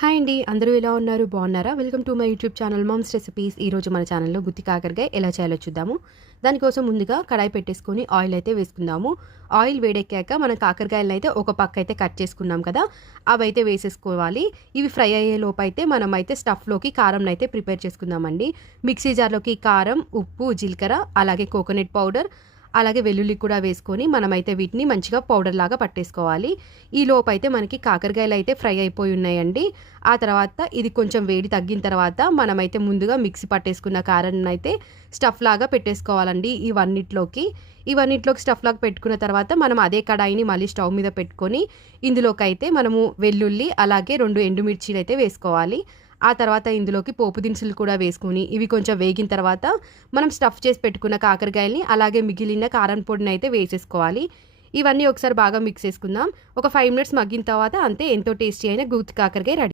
Hi అండి. అందరూ ఎలా ఉన్నారు? బాగున్నారా? Welcome to my YouTube channel mom's recipes. ఈరోజు మన ఛానల్‌లో గుత్తి కాకరకాయ ఎలా చేయాలో చూద్దాము. దానికోసం ముందుగా కడాయి పెట్టేసుకొని ఆయిల్ అయితే వేసుకుందాము. ఆయిల్ వేడెక్కాక మనం కాకరకాయలనైతే ఒక పక్క అయితే కట్ చేసుకున్నాం కదా! అవైతే వేసేసుకోవాలి. ఇవి ఫ్రై అయ్యే లోపైతే మనమైతే స్టఫ్‌లోకి కారంనైతే ప్రిపేర్ చేసుకుందామండి. మిక్సీ జార్‌లోకి కారం, ఉప్పు, జీలకర్ర, అలాగే కోకోనట్ పౌడర్, అలాగే వెల్లుల్లి కూడా వేసుకొని మనమైతే వీటిని మంచిగా పౌడర్ లాగా పట్టేసుకోవాలి. ఈ లోపైతే మనకి కాకరకాయలు అయితే ఫ్రై అయిపోయి ఉన్నాయండి. ఆ తర్వాత ఇది కొంచెం వేడి తగ్గిన తర్వాత మనమైతే ముందుగా మిక్సీ పట్టేసుకున్న కారాన్నైతే స్టఫ్ లాగా పెట్టేసుకోవాలండి ఇవన్నిట్లోకి స్టఫ్ లాగా పెట్టుకున్న తర్వాత మనం అదే కడాయిని మళ్ళీ స్టవ్ మీద పెట్టుకొని ఇందులోకైతే మనము వెల్లుల్లి అలాగే 2 ఎండుమిర్చీలైతే వేసుకోవాలి. ఆ తర్వాత ఇందులోకి పోపు దినుసులు కూడా వేసుకొని ఇవి కొంచెం వేగిన తర్వాత మనం స్టఫ్ చేసి పెట్టుకున్న కాకరకాయల్ని అలాగే మిగిలిన కారం పొడిని అయితే వేసేసుకోవాలి. ఇవన్నీ ఒకసారి బాగా మిక్స్ చేసుకుందాం. ఒక 5 మినిట్స్ మగ్గిన తర్వాత అంతే, ఎంతో టేస్టీ అయిన గుత్తి కాకరకాయ రెడీ.